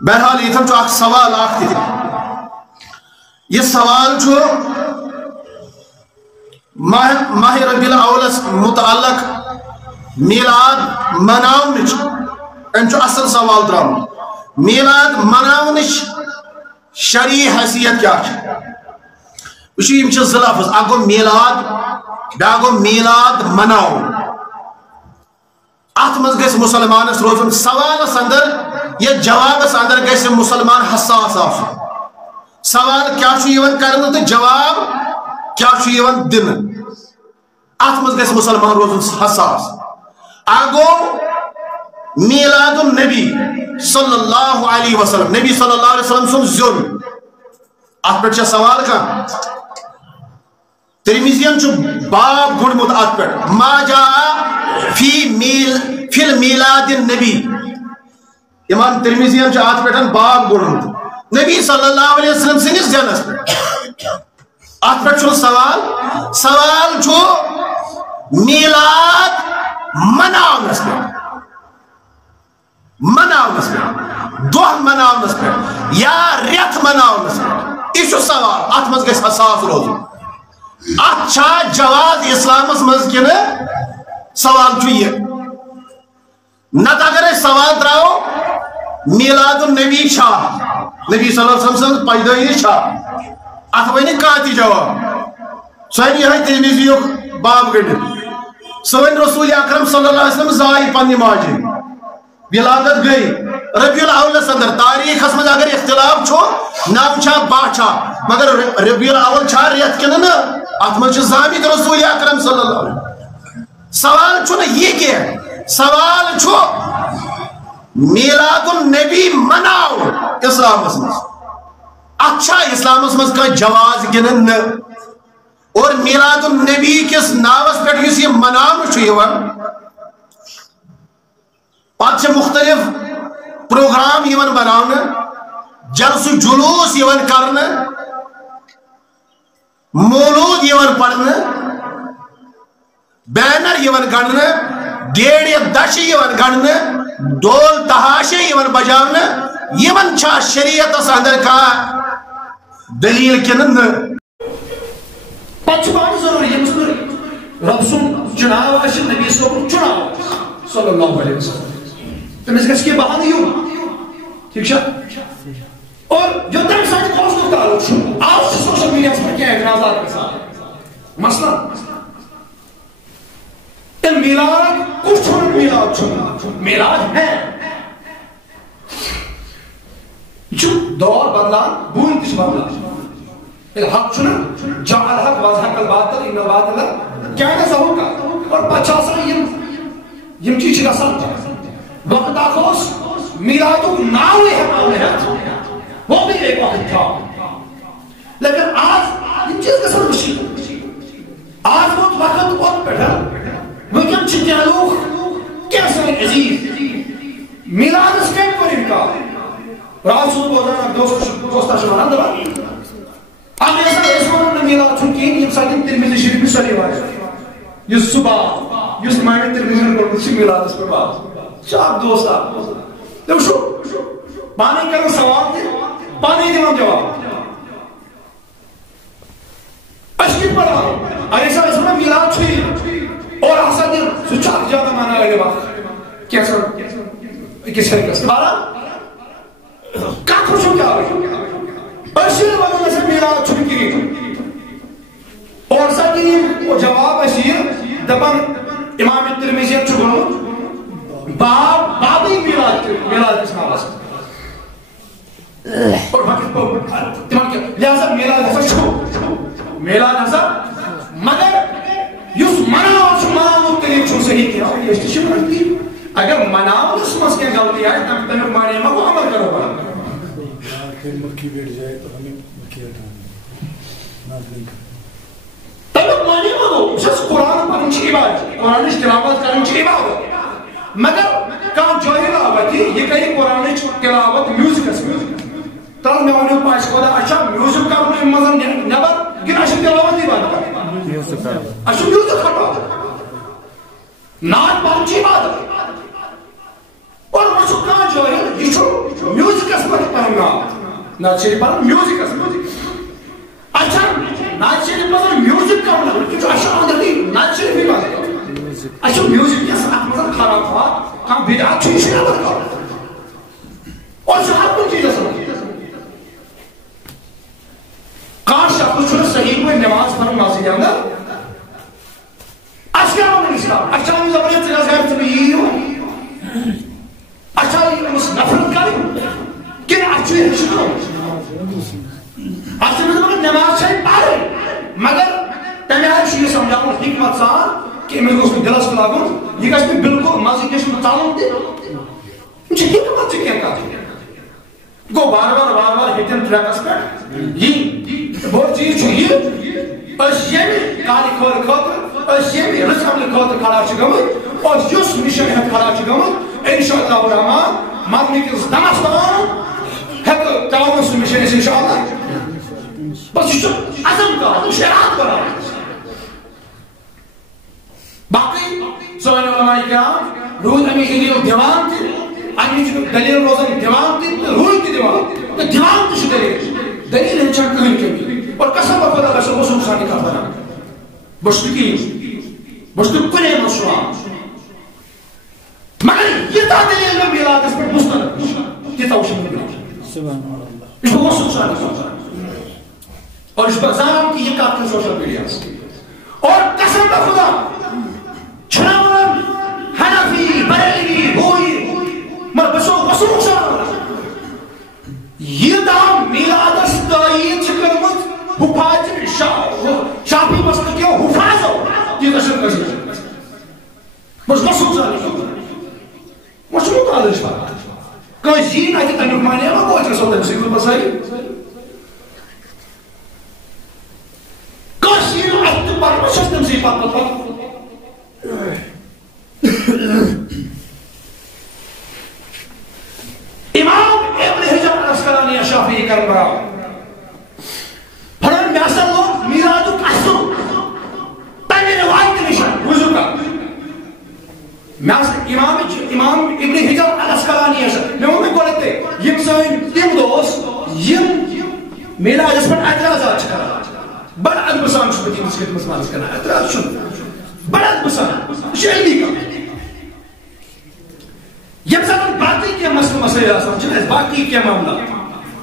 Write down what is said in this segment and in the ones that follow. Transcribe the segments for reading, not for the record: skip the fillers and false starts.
بہرحال یہ سوال یہ سوال ماہ ربیع الاولس متعلق میلاد مناونچ اصل سوال درام میلاد مناونچ شرعی حیثیت کیا زٕ لفظ اکھ گو میلاد بیاکھ گو میلاد مناو ات مز گژھِ مسلمانس روزن سوالس اندر یا جوابس اندر گژھِ مسلمان حساس آسُن سوال کیا کرنے تو جواب کیا دن ات مز گژھِ مسلمان روزن حساس اکھ گو میلاد النبی صلی اللہ علیہ وسلم نبی صلی اللہ علیہ وسلم سن زیون ات پہ سوال کان ترمذین باب گھڑمت ات پہ ما جاء فی المیلاد النبی امام ترمذین ات پہ باب گھڑمت نبی صلی اللہ علیہ وسلم سنس جنس پہ ات پہ سوال میلاد مناونس پہ دہ مناونس پہ یا ریت مناونس پہ یہ سوال ات مز گژھِ حساس روزن ات چھا جواز اسلامس مز کن سوال یہ نت اگر سوال تراو میلاد النبی چھا نبی صلی اللہ علیہ وسلم سن پیدائش چھا ات ون کانتی جواب سن یہ ترمذی باب گڑت سن رسول اکرم صلی اللہ علیہ وسلم زائی پنہ ماجہ ولادت گئی ربیع الاولس اندر تاریخ مز اگر اختلاف نو چھا باہ چھا مگر ربیع الاول چھا ریت کن نا ات مز زامت رسول اکرم صلی اللہ علیہ وسلم سوال یہ کہ سوال میلاد النبی مناو اسلامس مز اچھا اسلامس مز کا جواز گن اور میلاد النبی کس ناوس پہ یہ مناو پتہ مختلف پروگرام بنانے جلسہ جلوس کرنے مولود پڑھنے بینر گڑنے ڈیڑھ دش گڑنے ڈول تحاشے بجانے چھا شریعت اندر کا دلیل کن ضروری رب سن چناو نبی صبح چناو صلی اللہ علیہ وسلم تمس گھس کی بہانہ ٹھیک اور جو تم ساتھ کو تعلق آج سوشل میڈیا پر کیا اعتراضات کے ساتھ مثلا میلاد کچھ میلاد ہے جو دور بدلان بون کس بدلان الحق جعل الحق وزحق الباطل ان الباطل کیا ہے سہوکا اور 50 یم چیز گسان وقت آخوس میلاد ناوے ہے وہ بھی ایک وقت تھا لیکن آج یم چیز گسان مشکل آج وہ وقت وقت بیٹھا وکن چھ تعلق کیسے عزیز میلاد اس کے پر امکان رات صبح بوزانا دوستا شماران دبا اب ایسا ایسا میلاد چھنکین یم ساتھ ترمذی شریف بھی سنی وائی یہ صبح یہ معنی ترمذی کو کچھ میلاد اس پر بات چار دوستا دیکھو شو پانی کرو سوال دے پانی دیوان جواب اشکی پڑھا ایسا ایسا میلاد چھوئی اور آسا دن سچاک جانا مانا لگے وقت کیسا کس ہے کس بارا کاتھو کیا ہوئی اشیر وقت سے میلاد چھوئی کی اور ساکی وہ جواب اشیر دبن امام ترمذی چھوڑو بابی میلاد کس نام سے اور وقت تمام کیا لہذا میلاد ایسا چھو میلاد ایسا مگر یس مناو طریق صحیح کیا یہ شمرتی اگر مناو اس مس کے غلطی ہے تب تک مانے میں وہ عمل کرو گا پھر مکھی بیٹھ جائے تو ہمیں مکھی ہٹانا تب مانے میں وہ جس قرآن پڑھن چھ عبادت قرآن تلاوت کرن چھ عبادت مگر کام جاہل آواتی یہ کئی قرآن تلاوت میوزک اس تل میں ونیو پاش کودا اچھا میوزک کرن مزن نبر گنا ش تلاوت دی بات کر اشو میوزک کرو نات پہنچی بات اور وہ کہاں جو ہے یہ میوزک اس نعت شریف پر میوزک اچھا نعت شریف پر میوزک کم لگا کیونکہ اشعار اندر نعت شریف بھی بات اچھا میوزک یس ات مزن خراب ہوا کم بدعت چھ شنا لگا اور ہر کوئی چیز اصل کاش شخص چھو صحیح کوئی نماز پڑھن مسجد اندر اشکال اسلام اچھا زبردست غیر طبیعی ہو اچھا اس نفرت کریں کہ اچھے ہشتو اچھا مطلب نماز چھے پڑھیں مگر تمہیں ہر شیئر سمجھاؤں حکمت سان کہ میں اس میں دلس کلاگوں یہ کہتے ہیں بالکل ماضی کے شکل تعلق دے مجھے حکمت سے کیا کہا گو بار بار ہیتن ٹریکس پر یہ بہت چیز چھوئیے اس یہ بھی کالی کھول کھوتر اس یہ بھی رسم لکھوتر کھڑا چکمت اور جس مشن ہے کھڑا چکمت انشاءاللہ الرحمن مرنے کے اس دمس تمام ہے تعاون اس مشن ہے انشاءاللہ بس یہ عظم کا شرعات بنا باقی سوئن علماء کرام روز امی ہلیو دیوان تھی امی دلیل روزن دیوان تھی روی کی دیوان دیوان تھی دلیل ہے چند کہیں کے اور قسم خدا کا سب سب سانی کا بنا بشتو کنے مشروع مگر یہ تا دلیل میں میلاد اس پر مستند یہ تا وشن میں سبحان اللہ اس کو سب سانی کا بنا اور اس بازار کی یہ کافی سوشل میڈیا اور قسم خدا چھناون حنفی بریلی ہوئی مر بسو یہ دام میلاد استعید چکرمت حفاظ شاپی مسئلہ کیا حفاظ ہو یہ قسم کسی بس بسو سانی مشروع تعلق شاہ کوئی زین آئی تنک مانے اللہ کوئی رسول اللہ مسیح بسائی کوئی زین آئی تنک مانے اللہ مسیح بسائی امام ابن حجر الاسقلانی شافعی کربلا فرمان میں اصل لوگ میراد قصر تنگی روایت نشان وضو کا امام ابن حجر الاسقلانی میں وہ بھی بولتے یم سوئن تم دوست یم میلاد اس پر اعتراضات چکا بڑا ادبسان شبتی مسکت مسمانس کرنا اعتراض شن بڑا ادبسان شعلی کا یم ساتھ باقی کیا مسئلہ آسان چھنے باقی کیا معاملہ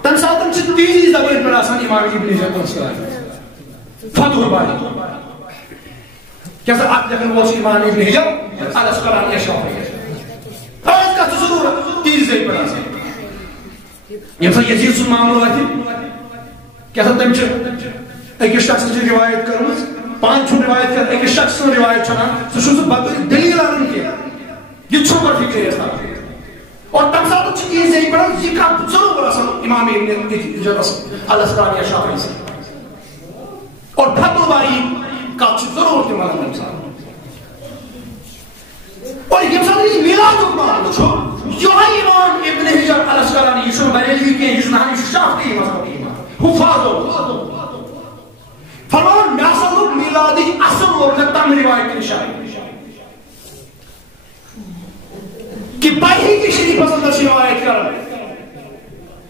تن ساتھ چھنے تیزی زبان پر آسان امام ابن حجر الاسقلانی فتح الباری کیا سا آپ جب وہ امام ابن حجر الاسقلانی شافعی اور اس کا تصور تیزی زبان پر آسان یم ساتھ یزید سن معاملہ آتی کیا سا تم چھنے ایک شخص سے روایت کرمز پانچ چھو روایت کر ایک شخص سے روایت چھنا سو شو سے باقی دلیل آرن کیا یہ چھو پر فکر ہے اور تم ساتھ اچھی چیز ہے بڑا یہ کام ضرور برا سن امام ابن حجر الاسقلانی شافعی سے اور فتح الباری کا ضرور کے مانا تم ساتھ اور یہ ساتھ نہیں میلاد اکمان چھو جو ہے امام ابن حجر الاسقلانی یہ شو بریلوی کے جس نحانی شافعی مذہب حفاظ ہو فرمان میں اصل لوگ میلادی اصل لوگ نکتا میں روایت نشانی کہ باہی کی شریف پسند سے روایت کر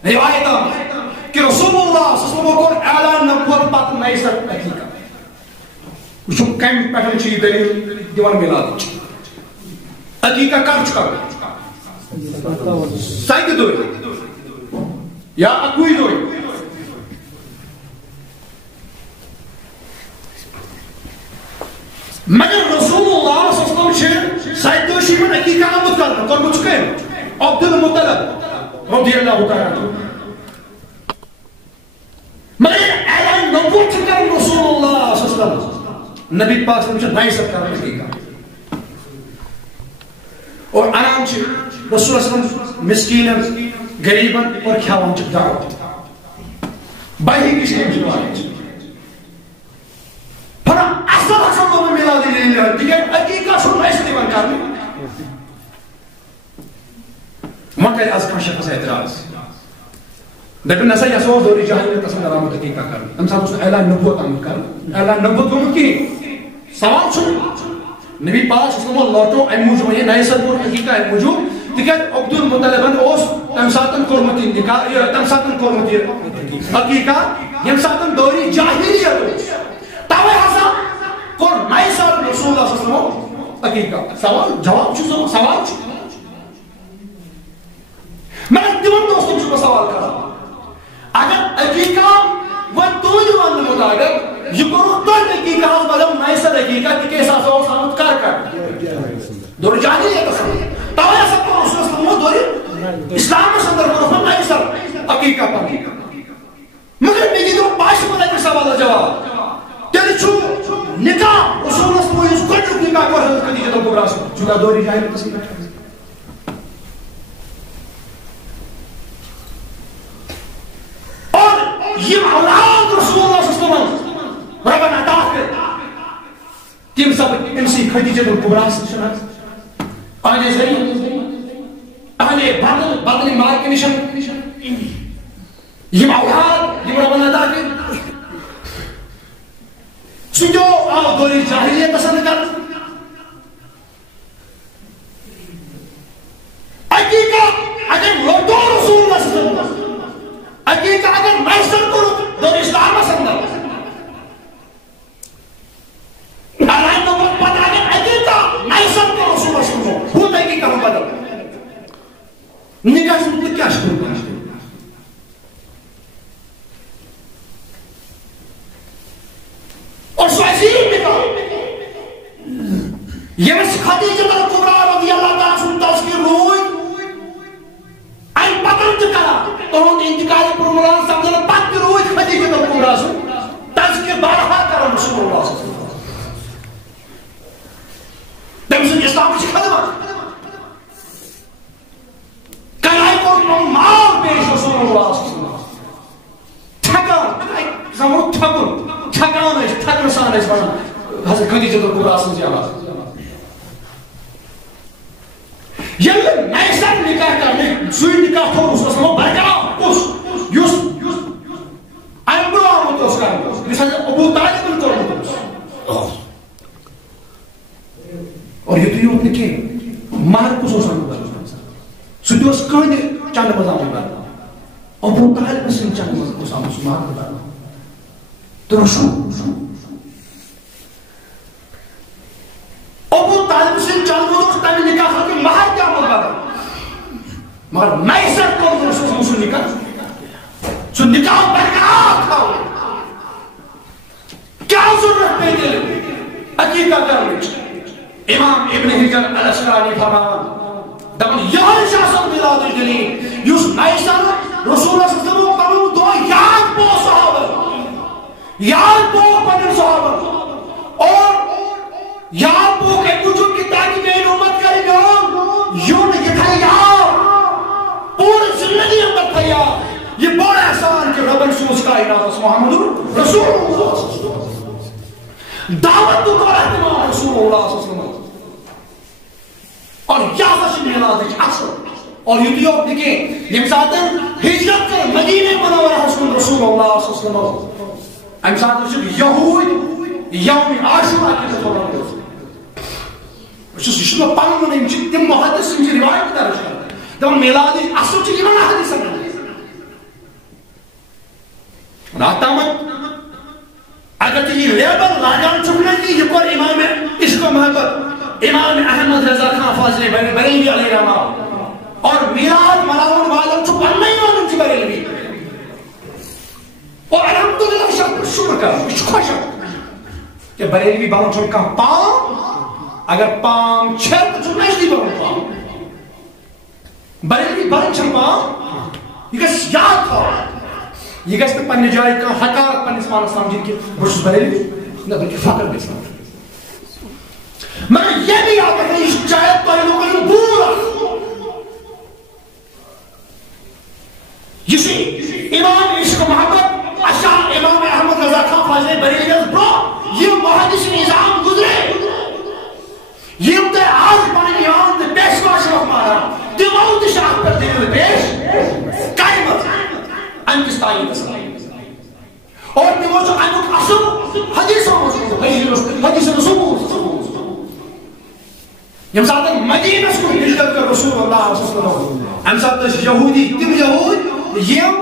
روایت کہ رسول اللہ صلی اللہ علیہ وسلم کو اعلان نبوت پاک نہیں سکتا حقیقہ وچھو کم پیٹھن چیز دلیل دیوان میلاد حقیقہ کر چکا سائد دوئی یا اکوئی دوئی مگر رسول اللہ صلی اللہ علیہ وسلم سائد دوشی میں حقیقہ نبوت کرنا کر مجھ کے عبد المطلب رضی اللہ تعالیٰ مگر اعلان نبوت کر رسول اللہ صلی اللہ علیہ وسلم نبی پاک صلی اللہ علیہ وسلم نہیں سکتا حقیقہ اور آرام چھے رسول اللہ صلی اللہ علیہ وسلم مسکینن غریبن اور کھاوان چھے دعوت بائی کسی نے جوائے چھے پھر اصل لوگ میلادی لے لیا دیکھیں حقیقہ سن ایسے دیوان کرنے مکہ از کان شخص اعتراض لیکن نسا یسو دوری جاہلی میں تصمیم علامت حقیقہ کرنے ہم صاحب اس نے اعلان نبوت آمد کرنے اعلان نبوت گمت کی سوال سن نبی پاک صلی اللہ علیہ وسلم لوٹو اے موجود یہ نئے سر بول حقیقہ ہے موجود تکیاز عبد المطلبن تم ساتن کورمت نکاح تم ساتن کورمت حقیقہ یم ساتن دوری جاہلیت توے ہسا کور نئے سال رسول اللہ صلی اللہ علیہ وسلم حقیقہ سوال جواب چھو سوال چھو میں تمن دوستوں چھو سوال کرا اگر حقیقہ وہ تو جو ون مطابق یہ کرو تو حقیقہ ہم بدم نئے سال حقیقہ کہ کیسا سو سامت کر دوری جاہلیت توے ہسا کو رسول اللہ صلی اللہ علیہ وسلم دوری اسلام سندر کو نئے سال حقیقہ پر مگر میں یہ تو باش بنا کے سوال جواب تیرے چھو نکاح رسول اللہ صلی اللہ علیہ وسلم کو نکاح کو حضرت خدیجہ کبریٰ سے چونکہ دوری جاہلیت پسند ہے اور یہ اولاد رسول اللہ صلی اللہ علیہ وسلم ربنا عطا کر تم سب امسی خدیجہ کبریٰ سے شناس آنے ذریعہ آنے بدل مال کے نشان یہ اولاد یہ ربنا عطا کر سنجو آو دوری جاہلیت پسند کر حقیقہ اگر لوٹو رسول اللہ صلی اللہ علیہ وسلم حقیقہ اگر محسن کرو دوری اسلام پسند کر اللہ نمبر پتا اگر حقیقہ محسن کرو رسول اللہ صلی اللہ علیہ وسلم وہ حقیقہ ہم بدل نکاح سے مطلب کیا شکر کرتے اور سو عظیم نکاح یہ میں خدیجہ کبریٰ رضی اللہ تعالیٰ سن تذکر روئی این پتن چکا تو انتقال پر مران سمجھنا پت روئی خدیجہ کبریٰ سن تذکر بارہا کرم رسول اللہ صلی اللہ علیہ وسلم تم سن اسلام کی خدمت کلائی کو مال پیش رسول اللہ صلی اللہ علیہ وسلم ٹھگان زمرو ٹھگن ٹھگان ہے ٹھگن سان ہے بڑا حضرت خدیجہ کبریٰ سن زیادہ یہ نیسر نکاح کرنے سوئی نکاح تھو اس وسلم برقرار اس یوس انبرو آمد اس کا مثلا ابو طالب ان کو اور یہ تو یہ اپنے کے مہر کو سوچا مدد سوئی اس کانے چاند مزام بار ابو طالب سے چاند مزام کو سامنے مہر بار تو رسول ابو طالب سے چاند مزام تامی نکاح کرنے مہر کیا مدد مگر میسر کو رسول سے نکاح سو نکاح برقرار تھا کیا ضرورت پہ دل حقیقہ کرنے امام ابن حجر الاسقلانی فرمان دبن یہاں شاسم بلاد الجلیل یوس میسر رسول اللہ صلی اللہ علیہ وسلم قبول دو یاد پو صحابہ یاد پو پنر صحابہ اور یاد پو کہ کچھ کی تاکہ میں امت کرے گا یوں یہ تھا یاد پوری زندگی اندر تھا یاد یہ بڑا احسان کہ رب رسول کا انعام محمد رسول اللہ دعوت تو کا اہتمام رسول اللہ صلی اللہ علیہ وسلم اور یہاں سے میلاد ہے اصل اور یہ بھی آپ دیکھیں یہ ساتھ ہجرت کر مدینہ منورہ رسول اللہ صلی اللہ علیہ وسلم ہم ساتھ صرف یہود یوم عاشورہ کے طور پر اس سے شروع پانگ نہیں مجھے تم محدث سے مجھے روایت درج کرتا ہے تم میلاد اصل چیز یہ منع حدیث ہے راتامت اگر تو یہ لیبل لاجان چکنے کی یہ پر امام عشق و محبت امام احمد رضا خان فاضل بریلوی علیہ رحمہ اور میلاد ملاون والوں چو پڑھنا ہی والوں چی بریلوی اور الحمدللہ شکر کر خوش کہ بریلوی بالوں چو کا پام اگر پام چھر تو چو نشتی بالوں پام بریلوی بالوں چو پام یہ کس یاد تھا یہ گھس پہ پنی جائے کا حقارت پنی اسمان سمجھیں کہ بشس بریلوی نہ بلکہ فقر بھی سمجھ مگر یہ بھی یاد ہے اس چاہت پر لوگوں نے بورا یسی امام عشق محبت اشار امام احمد رضا خان فاضل بریلوی برو یہ محدث نظام گزرے یہ تے آج پانی یان تے پیشوا شرف مارا دیوان شاہ پر دیو پیش قائمت انکس تائید اور دیوان جو انک اصل حدیث رسول یم سات مدینس کن ہجرت کر رسول اللہ صلی اللہ علیہ وسلم ام سات یہودی تم یہود یم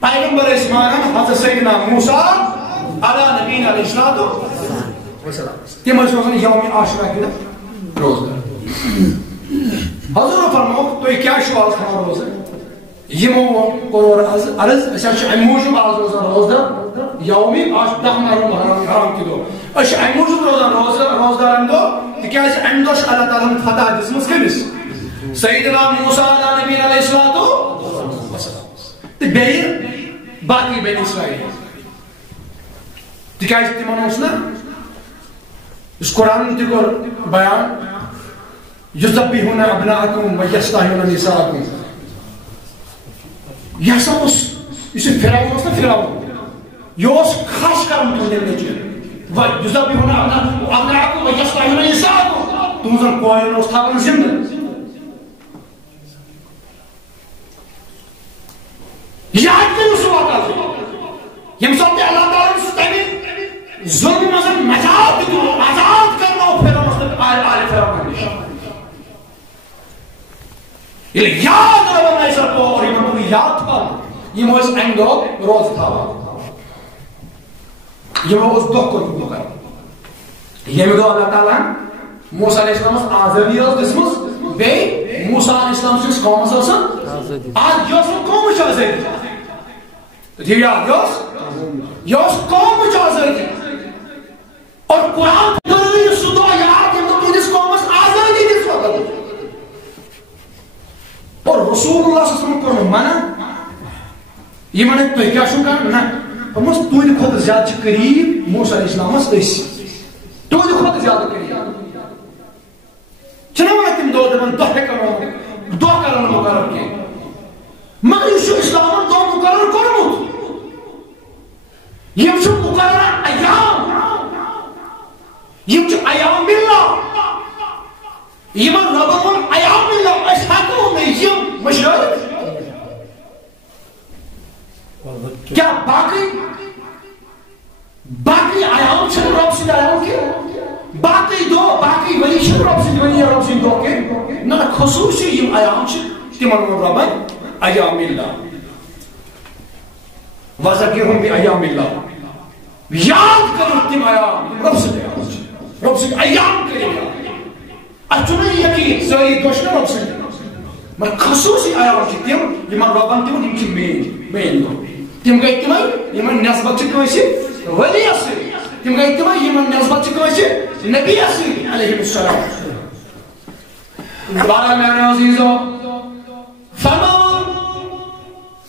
پیغمبر اسمان حضرت سیدنا موسیٰ علی نبینا علیہ السلام تم روزان یوم عاشورہ کی روزدار حضور فرموک تو کیا شو آز کھانا روزہ یمو قرور عرض اسے ام موجود آز روزان روزدار یومی حرام کی دو اش ام موجود روزان روزدار ام دو تکیاز ام دوش اللہ تعالیٰ فتح دسمس کمس سیدنا موسیٰ علیہ نبینا علیہ السلام تو بیر باقی بین اسرائیل تکیاز تمن اس نا اس قرآن تکور بیان یذبحون ابناءکم ویستحیون نساءکم یہ سا اس اسے فرعون اس نا فرعون یہ اس خاص کرم تم نے چیز یذبحون ابناءکم ویستحیون نساءکم تم زن کوئن اس تھاکن زندہ یاد کرو اس واقعہ یم ساتھ اللہ تعالیٰ نے تمہیں ظلم مزن نجات دو آزاد کرنا فرعون اس آل فرعون نشا یہ یاد رہا میں سر کو اور یہ من یاد تھا یہ موز اندو روز تھا یہ موز دو کو بکر یہ میں دو اللہ تعالیٰ موسیٰ علیہ السلام آزادی اور قسمس بے موسیٰ علیہ السلام سے قوم سے آج یوسف قوم سے آزادی ٹھیک ہے یوسف قوم سے آزادی اور قرآن ضروری صدو یاد ہے تو جس قوم سے آزادی کس وقت اور رسول اللہ صلی اللہ علیہ وسلم کو منع یہ منع تو کیا شو کہا نا فرموس تو ہی خود زیادہ قریب موسیٰ علیہ السلام اس تو ہی خود زیادہ قریب چنانوہ تم دو دبن دو کرن مقرر کے مگر یہ شو اسلام دو مقرر کرمت یہ شو مقرر ایام یہ شو ایام اللہ یہ ربون ایام اللہ اشحاکو میں یہ مشرق کیا باقی ایام چھن رب سے ایام کے باقی دو باقی ولی چھن رب سے ولی رب سے دو کے نہ خصوصی یہ ایام چھن تمن رب ایام اللہ وذکرہم بی ایام اللہ یاد کرو تم ایام رب سے ایام کرے اچھنے یقین ساری دوشنا رب سے مگر خصوصی ایام چھ تم یمن ربان تم یم چھ مین دو تم گئی تمہیں یمن نسبت چھ کنسی ولی اسی تم گئی تمہیں یمن نسبت چھ کنسی نبی اسی علیہ السلام بارہ میں عزیزو فرمان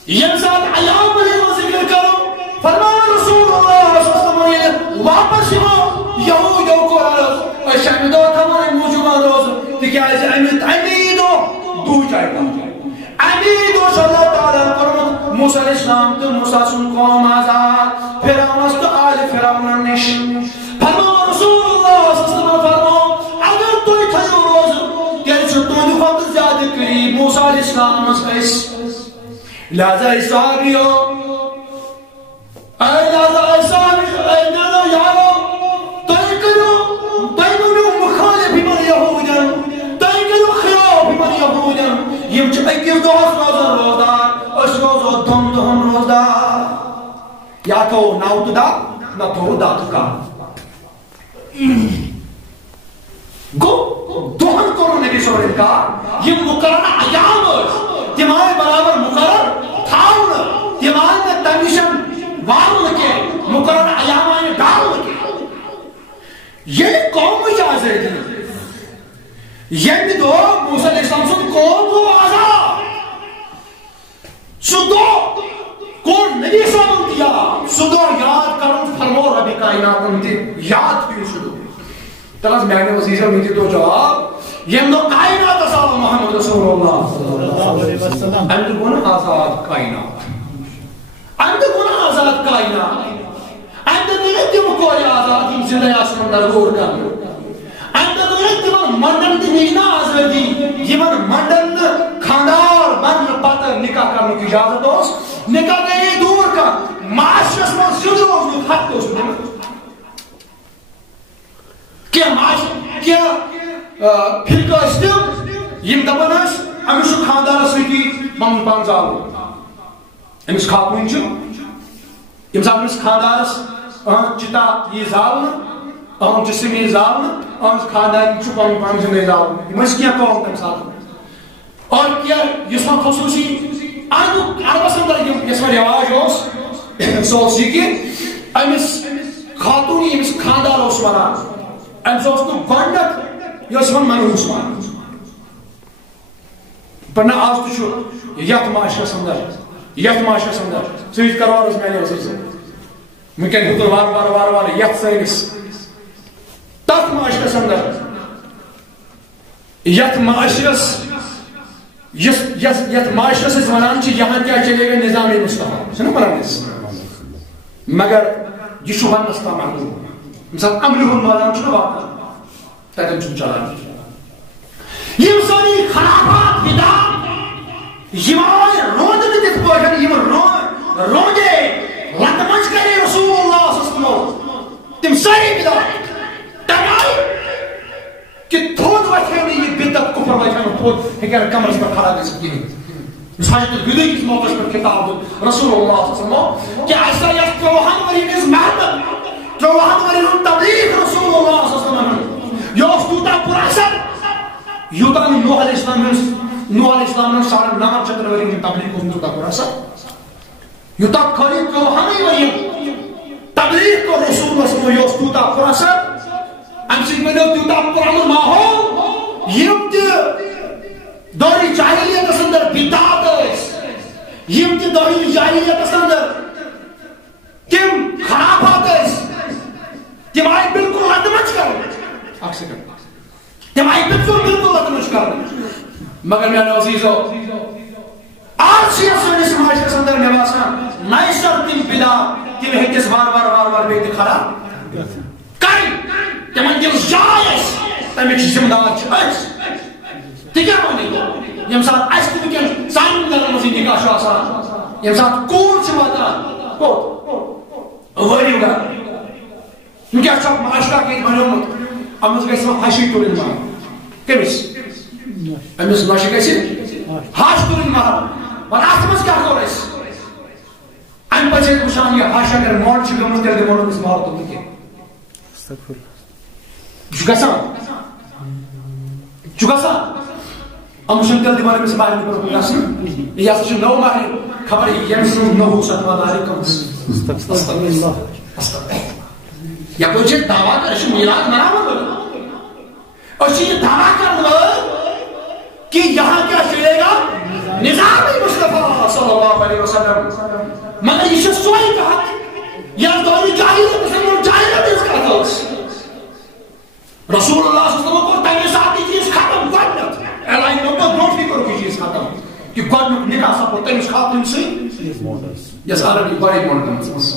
ینسان ایام علیہ ذکر کرو فرمان رسول اللہ صلی اللہ علیہ وسلم واپس ہو یہو کو عرض اشہد دو تمام موجودہ روز تکیاز امیدو دو جائے گا امیدو صلی اللہ تعالیٰ فرمت موسیٰ علیہ السلام تو موسیٰ سن قوم آزاد فرعون است آل فرعون نش فرمان رسول اللہ صلی اللہ علیہ وسلم فرمان اگر توی تھیو روز تیل چھو تو خود زیادہ قریب موسیٰ علیہ السلام اس لہذا اسابیو اے لہذا اسابیو اے نانو یارو توی کرو مخالف من یہودن توی کرو خلاف من یہودن یم چھ اکیو دوست روزن روزدار اس روزو دم دہن روزدار یا تو ناوت دا نہ تو دات کا گو دہن کرو نبی صلی اللہ علیہ وسلم کا یہ مقرر ایام تمہارے برابر مقرر تھاؤن تمہارے میں تمیشن وارن کے مقرر ایامان ڈالن کے یہ قوم اجازت ہے یہ بھی دو موسیٰ علیہ السلام سے قوم کو آزاد سدو کون نبی صلی اللہ علیہ وسلم دیا سدو یاد کرن فرمو ربی کائنات انتی یاد بھی سدو تلاز میں نے وزیزہ میتی تو جواب یہ دو کائنات اصاب محمد رسول اللہ صلی اللہ علیہ وسلم اند کون آزاد کائنات اند کون آزاد کائنات اند نیتی مکوری آزاد ہم سے دیا سمندر گور کرنے اند نیتی من مندن دی نیجنا آزادی یہ من مندن کھاندار من پتر نکاح کرنے کی اجازت دوست نکاح گئی دور کا معاشرس من زیادہ روز حق دوست کیا معاشر کیا فرقہ تم یم دپان امس خاندانس سۭتی پن پان زالو امس خاتون یم سات امس خاندانس چتا یہ زالن جسم یہ زالن خاندان پن پان زندگی زالن یم کیا قوم تمہ سات اور کیا اس خصوصی عربس اندر اس رواج سو یہ کہ امس خاتون یمس خاندان ونان امس گۄڈنیٚتھ یہ منحوس مان پنہ آز تہ معاشرس اندر ثت کرورس میلے ونکین ہیوتن وار وار یتھ سٲنِس تتھ معاشرس اندر یتھ معاشرس ونان یہاں کیا چلے گا نظام مصطفیٰ چھنا پران مگر یہ ونس تام محدود مثال عملہ ہند میدان واتان تتن چلان یم سانی خرافات بدعات روندے تتھ پٲٹھۍ روندے لتمچ کرے رسول اللہ صلی اللہ علیہ وسلم تم ساری بدعات ٹنگائی کہ تھوڑ وجہ یہ بدعت کفر وجہ تھوڑ ہیکن کمرس پر کھڑا گژھِتھ کِہیٖنۍ ساجد الوداع کس موقع پر خطاب رسول اللہ صلی اللہ علیہ وسلم کہ ایسا یہ 4 ؤری ہٕنٛز محنت 4 ؤری ہُنٛد تبلیغ رسول اللہ صلی اللہ علیہ وسلم یہ تیوتاہ پر اثر یوتاہ نوح علیہ السلام 950 ؤری ہُنٛد تبلیغ اوس تیوتاہ پر اثر یوتاہ خٲلی 4 ؤری تبلیغ کو رسول اللہ یہ تیوتاہ پر اثر امہ سۭتۍ بنیو تیوتاہ پرامن ماحول یم تہ دور جاہلیت اندر بدعات یم تہ دور جاہلیت اندر تم خرافات تم آئی بالکل لتمچ کر تم آئی بالکل لتمچ کر مگر میانو عزیزو آج سٲنِس معاشرس اندر مےٚ باسان نایسر تم بدعات تم ہیٚکس وار بیٚیہِ تہِ خراب کرٕنۍ تمن دِژ جاے تمیُک ذمہٕ دار چھِ أسۍ تہِ کیٛاہ وَنہِ ییٚمہِ ساتہٕ اَسہِ تہِ وٕنکٮ۪ن سانٮ۪ن گرن منٛز یہِ نِکاح چھُ آسان ییٚمہِ ساتہٕ کوٗر چھِ واتان وٲرِو گرٕ وٕنکٮ۪س چھُ اکھ معاشرہ کہِ بنیومُت أمِس گژھِ وۄنۍ ہشی تُلٕنۍ مہر کٔمِس أمِس نۄشہِ گژھِ ہش تُلٕنۍ مہر وۄنۍ اَتھ منٛز کیٛاہ کوٚر اَسہِ اَمہِ پتہٕ چھِ أسۍ وٕچھان یہِ ہش اگر موٚنڈ چھِ گٔمٕژ تیٚلہِ دِمو نہٕ أمِس مہر تُلنہٕ کینٛہہ یہ گژھان ام تیل دِوان أمِس مہرنہِ برونٛہہ کُن گژھنہٕ یہِ ہسا چھُ نوٚو مہرنہِ خبر ییٚمہِ سٕنٛز نوٚو ستوادارِ کٔمٕژ یپٲرۍ چھِ دعوا کران أسۍ چھِ میلاد مناوان وٲلۍ أسۍ چھِ یہِ دعوا کران وٲلۍ کہ یہاں کیا چلے گا نظام مصطفیٰ صلی اللہ علیہ وسلم مگر یہ چھُ سوے کتھ یتھ دورِ جاہلیت کتھ ٲس رسول اللہ صلی اللہ علیہ وسلم کو تمہِ ساتہٕ یہِ چیٖز ختم گۄڈنیٚتھ اعلان نوٚو برونٛٹھٕے کوٚرُکھ یہِ چیٖز ختم کہ گۄڈنیُک نکاح سپُد تٔمِس خاتونہِ سۭتۍ یۄس آلریڈی گۄڈے موٚنڈ گٔمٕژ ٲس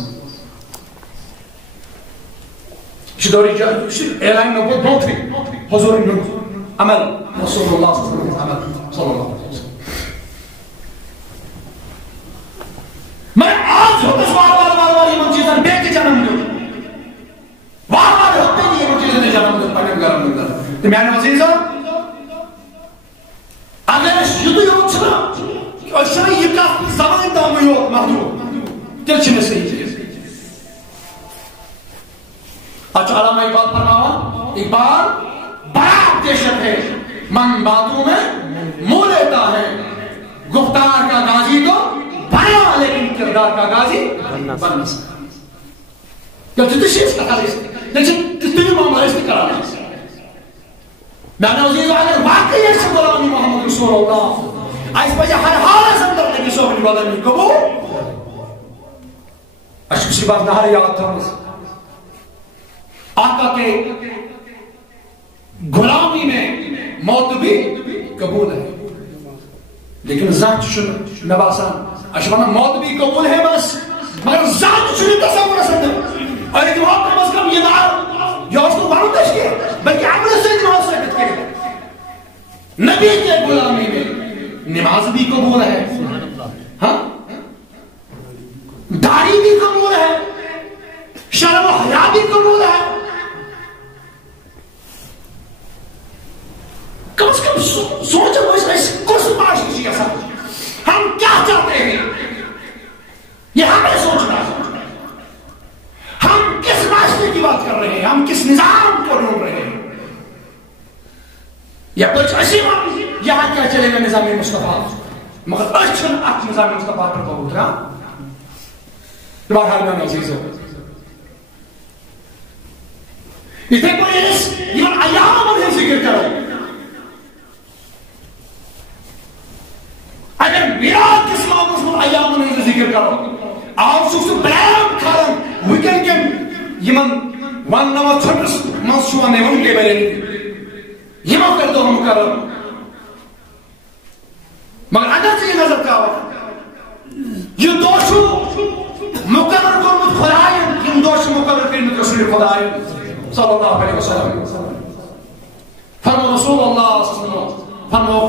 یہ چھُ دورِ اعلان نوٚو برونٛٹھٕے حضوٗرٕنۍ ہُنٛد عمل رسول اللہ صلی اللہ علیہ وسلم عمل صلی اللہ علیہ وسلم مگر آج ہیوٚتُس وار یِمن چیٖزن بیٚیہِ تہِ جنم دیُن وار ہیوٚت مےٚ یِمن چیٖزن تہِ جنم دیُن پننٮ۪ن گرن منٛز تہٕ میانیو عزیٖزو اگر أسۍ یُتُے یوت چھِنہ أسۍ چھِنہ یہِ کتھ زبٲنۍ تامٕے یوت محدوٗد تیٚلہِ چھِنہٕ صحیح چیٖز اتھ چھُ علامہ اقبال فرماوان اقبال بڑا دہشت ہے من باتوں میں منہ لیتا ہے گفتار کا غازی تو بنا لیکن کردار کا غازی بن نہ سکتا یا تو چیز کا خالی لیکن تیری معاملہ اس نے کرانا میں نے عزیز اگر واقعی ایسے غلامی محمد رسول اللہ اس وجہ ہر حال اندر نبی صلی اللہ علیہ وسلم قبول اچھی بات نہ ہر یاد تھا آقا کے غلامی میں موت بھی قبول ہے لیکن ذات چھُنہٕ مےٚ باسان أسۍ چھِ وَنان موت بھی قبول ہے بس مگر ذات چھُنہٕ تصورس اندر أسۍ دِمہو کم از کم یہِ نار یہِ اوس نہٕ وَنُن اَسہِ کینٛہہ بلکہِ عملہٕ سۭتۍ دِمہو ثٲبت کٔرِتھ نبی کے غلامی میں نماز بھی قبول ہے ہاں داڑھی بھی قبول ہے شرم و حیا بھی قبول ہے یا کچھ اسی یہاں کیا چلے گا نظام مصطفیٰ مگر اچھن اچھ نظام مصطفیٰ پر کو اترا بہرحال میں عزیز ہو اتنے کوئی اس یمن ایام انہیں ذکر کرو اگر میراد کس لوگ اس میں ایام انہیں ذکر کرو آپ سوکس بلام کھارن وکن کن یمن وان نوا چھٹس منسوان ایون کے بلے یمن کر دو ہم کرو مگر اگر سے یہ نظر کہا یہ دوشو مقرر کرمت خدایت یہ دوشو مقرر کرمت رسول خدایت صلی اللہ علیہ وسلم فرمو رسول اللہ صلی اللہ علیہ وسلم فرمو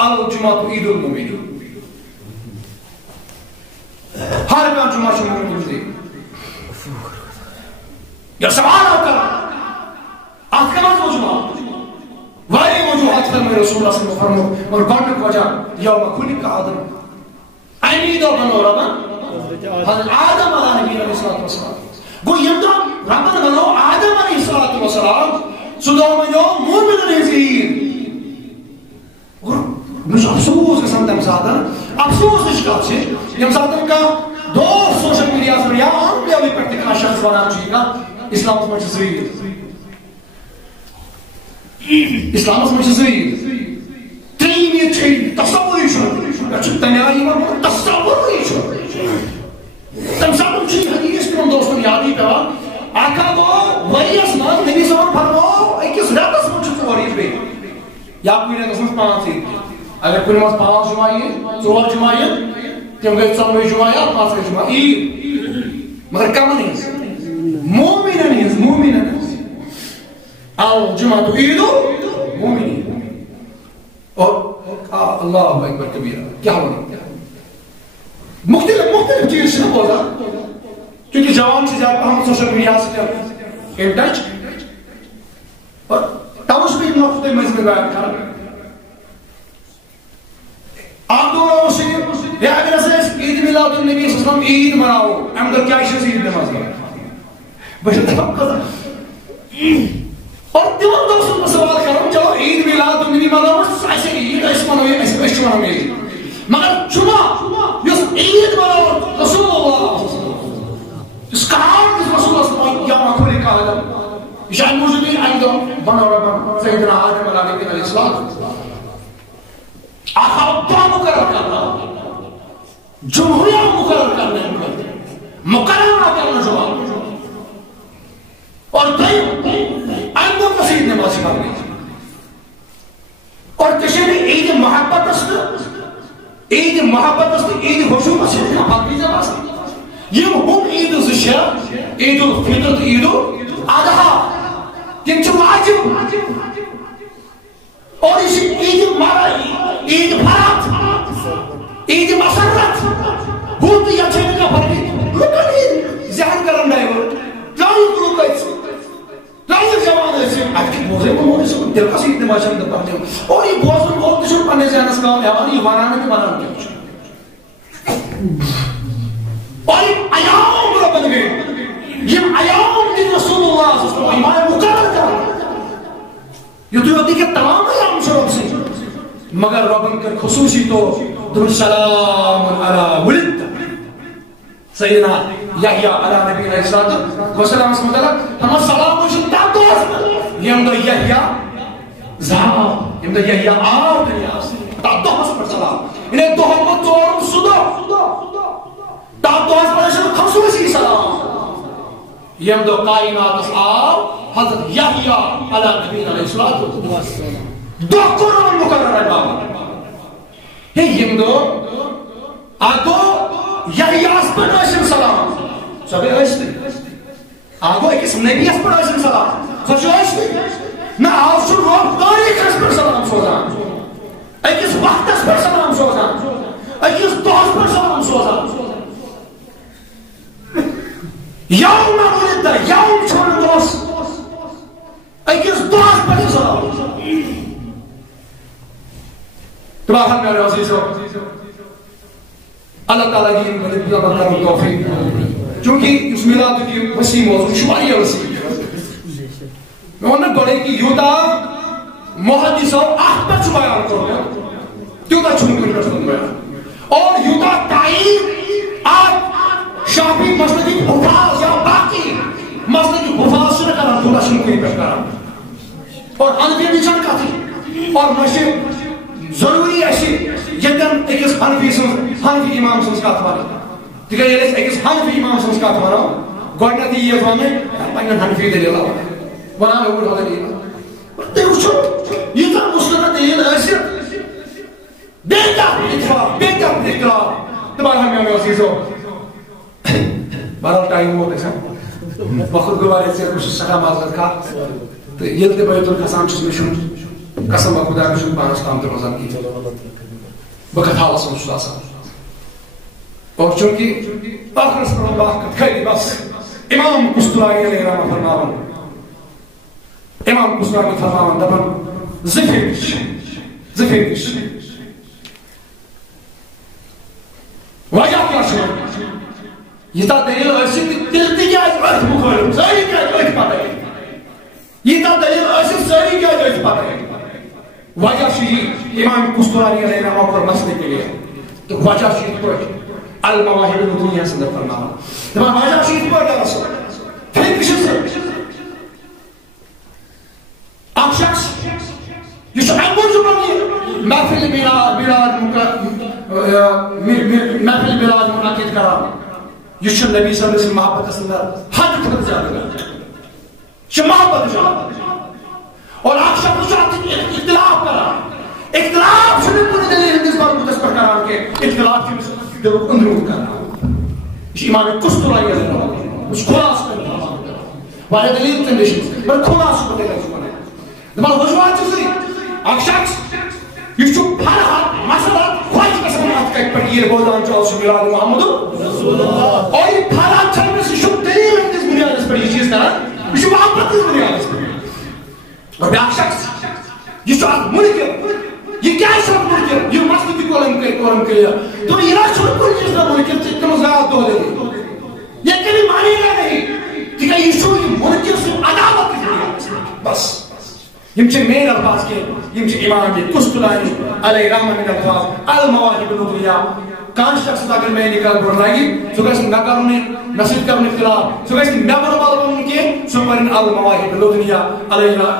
الجمعہ عید المومنین ہر کام جمعہ شمار مجھے یا سوال ہوتا آپ کے بعد موجود واری وجوہات فرمائے رسول اللہ صلی اللہ علیہ وسلم اور گوڑنک وجہ یوم خلق آدم اینی دو بنو ربن حضرت آدم علیہ نبی علیہ السلام گو یم دو ربن بنو آدم علیہ السلام سدو منو مومن نزیر مجھے افسوس کے سمت امزادن افسوس اشکال سے امزادن کا دو سوشل میڈیا سے یا عام لیوی پرتکا شخص بنا چاہیے گا اسلام اس میں چیزوئی اسلام اس میں چیزوئی ترین یہ چھئی تصوری چھو اچھا تنیائی میں تصوری چھو تمسابن چھئی حدیث کرن دوستان یادی کہا آقا وہ وری اسمان نبی صلی اللہ علیہ وسلم ایکس رات اسمان چھو وری پہ یا کوئی نے دسمت پانچ ہی اگر کوئی نماز پانچ جمعیت چوار جمعیت تم گئے چلوے جمعیت پانچ جمعہ عید مگر کم نہیں مومن نہیں مومن نہیں الجمعہ تو عید مومنین اور اللہ اکبر کبیرہ کیا ہونا مختلف چیز سے بولا کیونکہ جوان سے زیادہ ہم سوشل میڈیا سے ان ٹچ اور تاوش بھی نقطے مجھے بیان کر آپ دونوں سے یا اگر اسے عید میلاد النبی صلی اللہ علیہ وسلم عید مناؤ احمد کیا عشاء سے عید نماز بڑھے تفق کرتا اور تمام دوستوں کو سوال کروں چلو عید میلاد النبی مناؤ ایسے عید ایسے مناؤ ایسے مناؤ مگر چنا یس عید مناؤ رسول اللہ اس کام اس رسول اللہ صلی اللہ علیہ وسلم یا مخوری کا عالم شاید موجودی عید بناؤ ربا سیدنا آدم علیہ السلام آقا دعا مقرر کرنا جمہوریہ مقرر کرنا مقرر کرنا جواب اور اندر مسیح نمازی کرنے اور کسی نے عید محبت است عید محبت است عید خوشو مسیح کا باقی جب است یہ ہم عید زشہ عید الفطر عید الاضحیٰ تم چھو واجب اور اسی عید مرائی عید فرات عید مسرت بھوت یا چھنے کا فرقی لکنی ذہن کرن دائے ہو لائی گروپ ایسے لائی جوان ایسے آج کی بوزے کو مولی سے دل کا سیدھ نماشا اندر پڑھتے ہوں اور یہ بوزن بہت دشن پڑھنے سے انس کام ہے یہ وانانے کے وانانے کے اور یہ ایام ربن گئے یہ ایام دن رسول اللہ صلی اللہ علیہ وسلم ایمان مقرر کر یہ تو ہوتی کہ تمام ایام شروع سے مگر ربن کر خصوصی تو در سلام علی ولد سیدنا یحییٰ علی نبی علیہ السلام وسلام اسم اللہ ہم سلام وشن تاب دوست یہ ہم دو یحییٰ زہاب یہ ہم دو یحییٰ آر دنیا تاب دوست پر سلام انہیں دو ہم دورم صدو تاب دوست پر شروع خصوصی سلام یہ ہم دو کائنات اصحاب حضرت یحییٰ علی نبی علیہ السلام دو قرآن مقرر ہے بابا یہ ہم دو آگو یحییٰ اس پر ناشم سلام سبے اشتی آگو ایک اس نبی اس پر ناشم سلام خوشو اشتی نا آف شروع روح تاریخ اس پر سلام سوزان ایک اس وقت اس پر سلام سوزان ایک اس دوست پر سلام سوزان یوم ولد یوم چھوڑ دوست ایک اس دوست پر سلام تباہر میرے عزیز ہو اللہ تعالیٰ کی مدد اللہ توفیق چونکہ اس میلاد کی وسیع موضوع شماری وسیع میں انہیں بڑے کی یوتا محدثو احمد بیان کرو تیوتا چھن کن کرسن بیان اور یوتا تعین آپ شافی مسئلہ کی حفاظ یا باقی مسئلہ کی حفاظ سے کرنا تیوتا چھن کن کرنا اور حنفی بھی چھن کھاتی اور مشہور ضروری ایسی یدن ایکس حنفی امام سنس کا اتوارا تکہ یہ ایکس حنفی امام سنس کا اتوارا گوڑنا دی یہ فہمیں پنگن حنفی دلیل اللہ ونا لوگو دلیل دیوچو یہ تھا مسلمت دلیل ایسی بیتر اختلاف تبار ہمیں عزیزو بارال ٹائم ہوتے ہیں وقت گوارے سے کچھ سکا معذرت کا تو یہ تے بیت القسام چیز میں شن قسم با خدا میں شن پانس کام تے روزان کی وقت حالا سن شدا سا اور چونکہ آخر اسم اللہ کا خیلی بس امام قسطلانی علیہ رحمہ فرماون امام قسطلانی فرماون دبن ذکر کش وجہ کیا شد یہ تا دلیل ایسی تلتی کیا ہے ارد مخالم ساری کیا ہے ارد پاتا ہے یہ تا دلیل ایسی ساری کیا ہے ارد پاتا ہے وجہ شید امام قسطلانی علیہ رحمہ پر مسئلے کے لیے تو وجہ شید پر المواہب الدنیا صدر فرمانا تمام وجہ شید پر ڈالا سو پھر کشن سے آپ شخص یہ شعب زبانی محفل بلاد منعقد کرا یہ نبی صلی اللہ علیہ وسلم محبت اصلا حد تک زیادہ کرا یہ محبت زیادہ اور آپ شخص چاہتے ہیں اختلاف کرا اختلاف شنو پوری دلیل ہندس بار مدس پر کرا کہ اختلاف کی دلو اندرون کرا یہ امام قسطلانی علیہ رحمہ اس خلاص کرنا واحد دلیل تندشن بل خلاص کرنے کا زبان ہے دمال وجوہات چیزی اک شخص یہ چھو ہر حد مسئلہ خواہش قسم بات کا ایک پر یہ بودان چاہو سے میراد محمد اور یہ پھالا چھل میں سے شب دلیل اندیز بنیاد اس پر یہ چیز کرا یہ چھو محبت اس بنیاد اس پر اور بیاک شخص یہ چھو آت منکر یہ کیا ہے شب منکر یہ مسئلہ بھی کولم کلیا تو یہ راہ چھوڑ کل چیز نہ منکر تم زیاد دو دے دی یہ کلی معنی گا نہیں کہ یہ چھو یہ منکر سے عداوت کی بنیاد بس يمشي مين الفاظ كي يمشي امام قسطلانی علیہ رحمہ من الفاظ المواہب الدنیا کان شخص اگر میں نکال بول رہا ہے سو کس نہ کرنے نصیب کرنے اختلاف سو کس میں بڑا بڑا ان کے سو پر المواہب الدنیا علیہ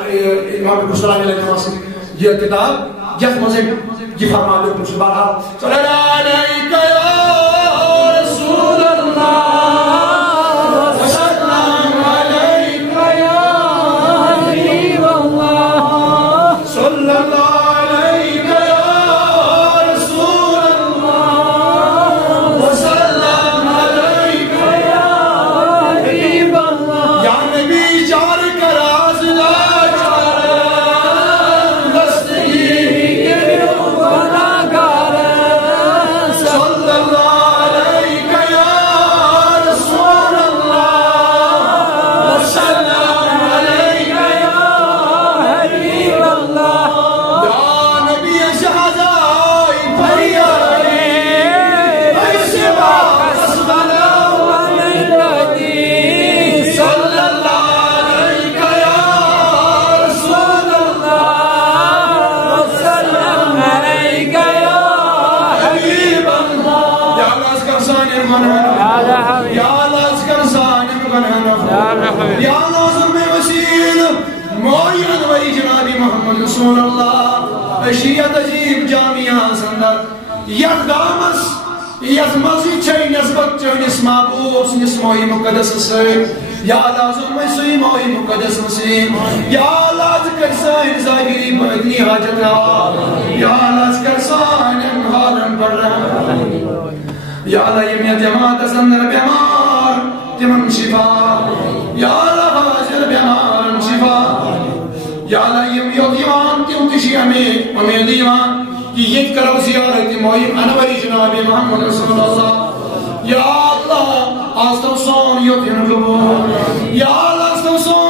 امام قسطلانی علیہ رحمہ یہ کتاب جس مزے یہ فرما لو کچھ بار صلی اللہ علیہ یا رسول اللہ رسول اللہ اشیت عجیب جامعہ سندر یک دامس یک مزید چھئی نسبت چونس محبوب سنس موئی مقدس سے یا لازم میں سوئی موئی مقدس سے یا لاز کرسائن ظاہری بہتنی حاجتہ یا لاز کرسائن حالم پر رہا یا لائم یا جماعت سندر بیمار تمن شفا یا لحاجر بیمار شفا یا لائم یا دیوان تیوں تشی امید دیوان کی ید کرو زیارت محیم انوری جناب محمد رسول اللہ یا اللہ آستو سون یوتین قبول یا اللہ آستو سون